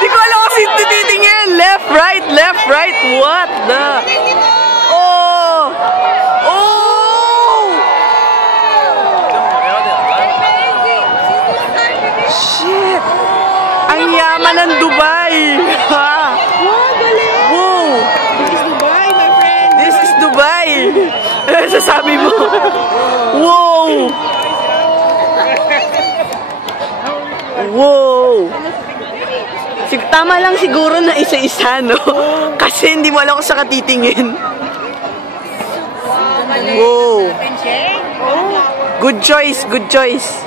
Di ko alam kung sino titingin. Left, right, left, right. What the? Oh! Oh! Shit! Ang yaman ng Dubai! Ha? Wow! This is Dubai, my friend. This is Dubai! Ano sasabi mo? Wow! Wow! Tama lang siguro na isa-isa, no? Kasi hindi mo alam kung saan ka titingin. Wow! Good choice, good choice.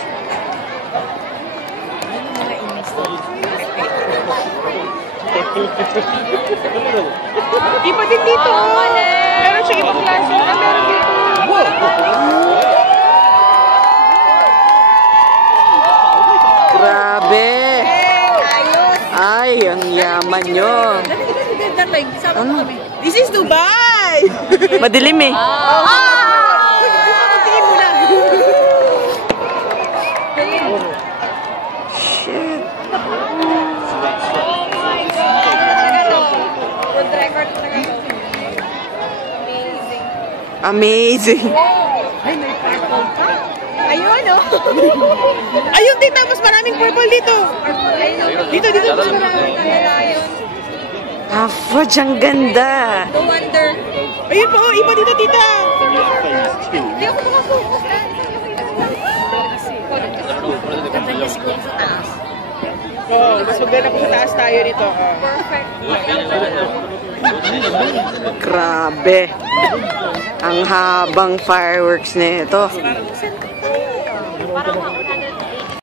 Iba din dito. Meron siya ibang klase. Meron dito. Grabe! Ay, ang yaman nyo. Ano? This is Dubai! Madilim eh. Shit. Amazing. Ay, may purple pa. Ayun, oh. Ayun, tita, mas maraming purple dito. Dito, mas maraming. Fudge, ang ganda. No wonder. Ayun po, iba dito, tita. Hindi ako makapokus. Ganda niya siguro sa taas. Oo, mas maganda kung sa taas tayo nito. Perfect. Grabe. Ang habang fireworks nito. Parang mauna na